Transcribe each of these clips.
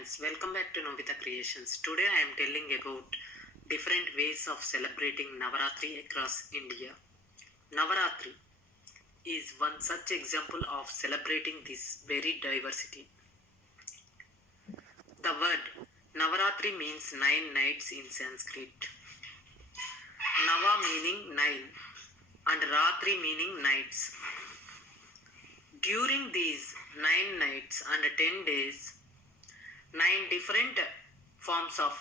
friends, welcome back to Novita Creations. Today I am telling about different ways of celebrating Navaratri across India. Navaratri is one such example of celebrating this very diversity. The word Navaratri means 9 nights in Sanskrit. Nava meaning 9 and Ratri meaning nights. During these 9 nights and 10 days, 9 different forms of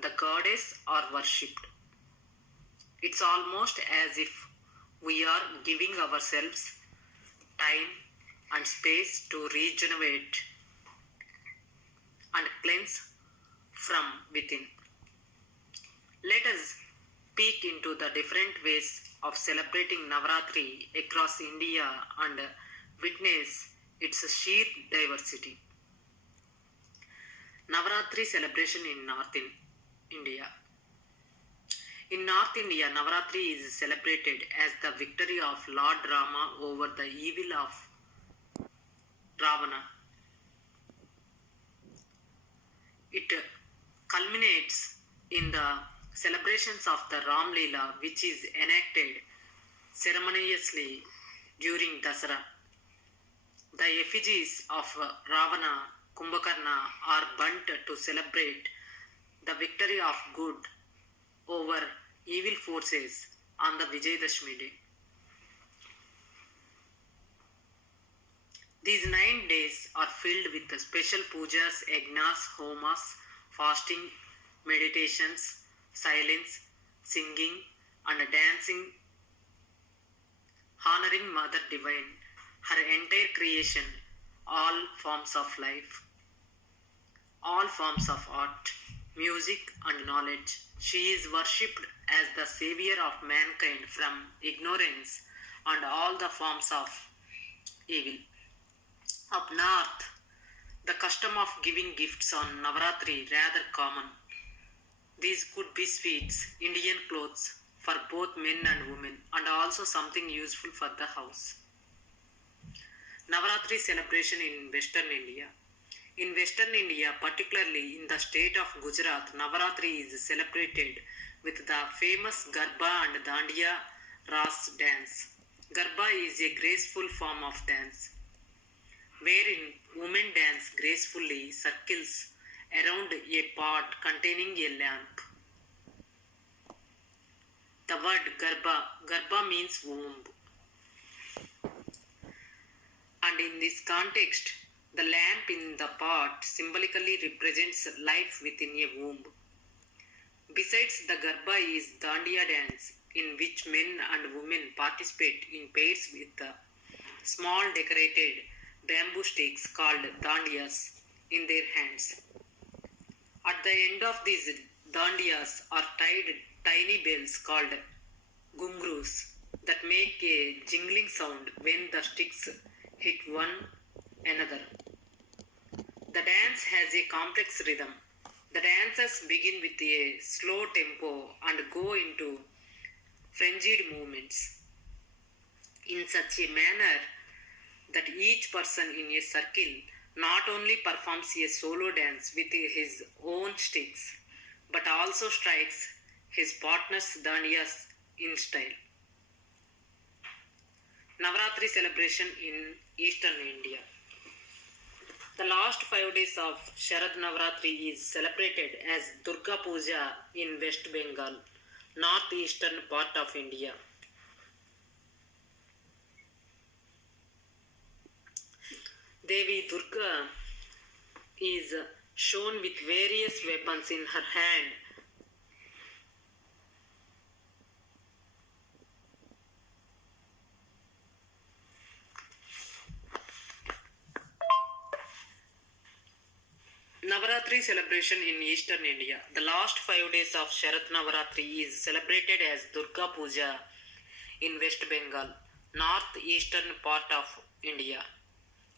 the goddess are worshipped. It's almost as if we are giving ourselves time and space to regenerate and cleanse from within. Let us peek into the different ways of celebrating Navaratri across India and witness its sheer diversity. Navaratri celebration in North India. In North India, Navaratri is celebrated as the victory of Lord Rama over the evil of Ravana. It culminates in the celebrations of the Ram Leela, which is enacted ceremoniously during Dasara. The effigies of Ravana, Kumbhakarna are burnt to celebrate the victory of good over evil forces on the Vijayadashmi day. These 9 days are filled with the special pujas, yagnas, homas, fasting, meditations, silence, singing and dancing, honoring Mother Divine, her entire creation, all forms of life, all forms of art, music and knowledge. She is worshipped as the savior of mankind from ignorance and all the forms of evil. Up north, the custom of giving gifts on Navaratri rather common. These could be sweets, Indian clothes for both men and women, and also something useful for the house. Navaratri celebration in Western India. In Western India, particularly in the state of Gujarat, Navaratri is celebrated with the famous Garba and Dandiya Ras dance. Garba is a graceful form of dance, wherein women dance gracefully circles around a pot containing a lamp. The word Garba means womb. And in this context, the lamp in the pot symbolically represents life within a womb. Besides the Garba is Dandiya dance, in which men and women participate in pairs with small decorated bamboo sticks called dandiyas in their hands. At the end of these dandiyas are tied tiny bells called gungrus that make a jingling sound when the sticks hit one another. The dance has a complex rhythm. The dancers begin with a slow tempo and go into frenzied movements in such a manner that each person in a circle not only performs a solo dance with his own sticks but also strikes his partner's dandiyas in style. Navaratri celebration in Eastern India. The last 5 days of Sharad Navaratri is celebrated as Durga Puja in West Bengal, northeastern part of India. Devi Durga is shown with various weapons in her hand. Navaratri celebration in Eastern India. The last 5 days of Sharad Navaratri is celebrated as Durga Puja in West Bengal, northeastern part of India.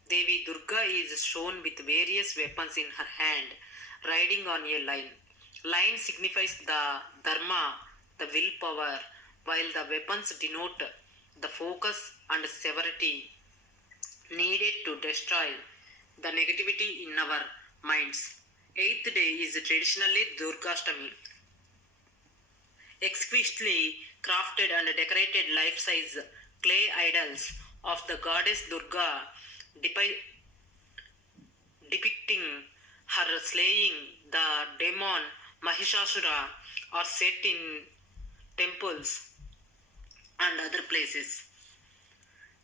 Devi Durga is shown with various weapons in her hand, riding on a lion. Lion signifies the dharma, the willpower, while the weapons denote the focus and severity needed to destroy the negativity in our minds. Eighth day is traditionally Durgashtami. Exquisitely crafted and decorated life-size clay idols of the goddess Durga depicting her slaying the demon Mahishasura are set in temples and other places.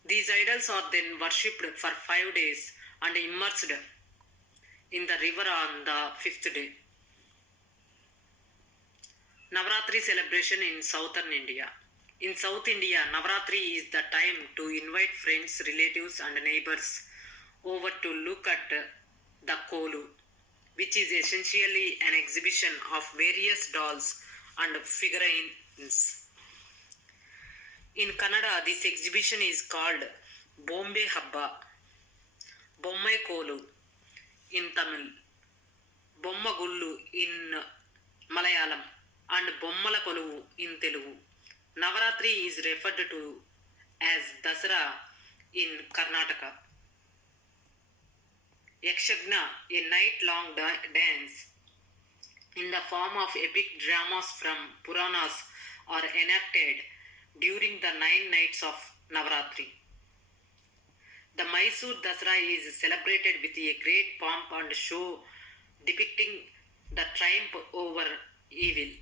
These idols are then worshipped for 5 days and immersed in the river on the 5th day. Navratri celebration in southern India. In South India, Navratri is the time to invite friends, relatives and neighbors over to look at the Kolu, which is essentially an exhibition of various dolls and figurines. In Kannada, this exhibition is called Bombay Habba, Bommai Kolu in Tamil, Bommagullu in Malayalam, and Bommala Kolu in Telugu. Navaratri is referred to as Dasara in Karnataka. Yakshagna, a night-long dance in the form of epic dramas from Puranas, are enacted during the 9 nights of Navaratri. The Mysore Dasara is celebrated with a great pomp and show depicting the triumph over evil.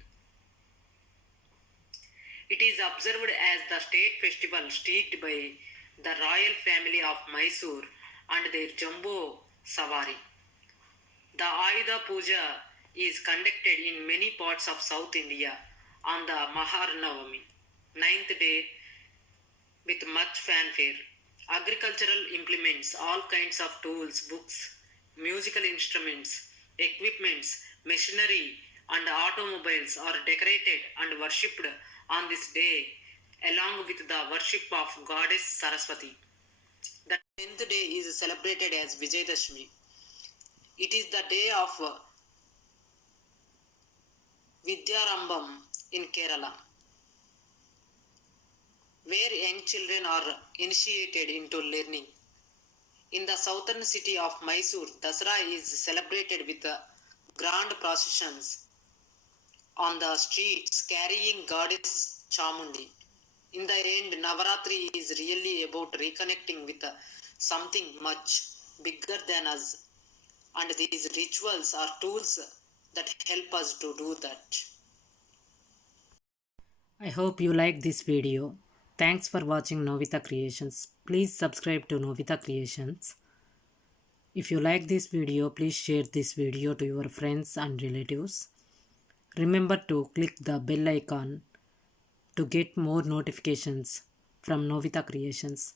It is observed as the state festival staged by the royal family of Mysore and their Jumbo Savari. The Ayudha Puja is conducted in many parts of South India on the Maharnavami, 9th day, with much fanfare. Agricultural implements, all kinds of tools, books, musical instruments, equipments, machinery, and automobiles are decorated and worshipped on this day, along with the worship of goddess Saraswati. The 10th day is celebrated as Vijayadashmi. It is the day of Vidyarambam in Kerala, where young children are initiated into learning. In the southern city of Mysore, Dasara is celebrated with grand processions on the streets carrying goddess Chamundi. In the end, Navaratri is really about reconnecting with something much bigger than us, and these rituals are tools that help us to do that. I hope you like this video. Thanks for watching Novita Creations. Please subscribe to Novita Creations. If you like this video, please share this video to your friends and relatives. Remember to click the bell icon to get more notifications from Novita Creations.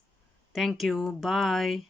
Thank you. Bye.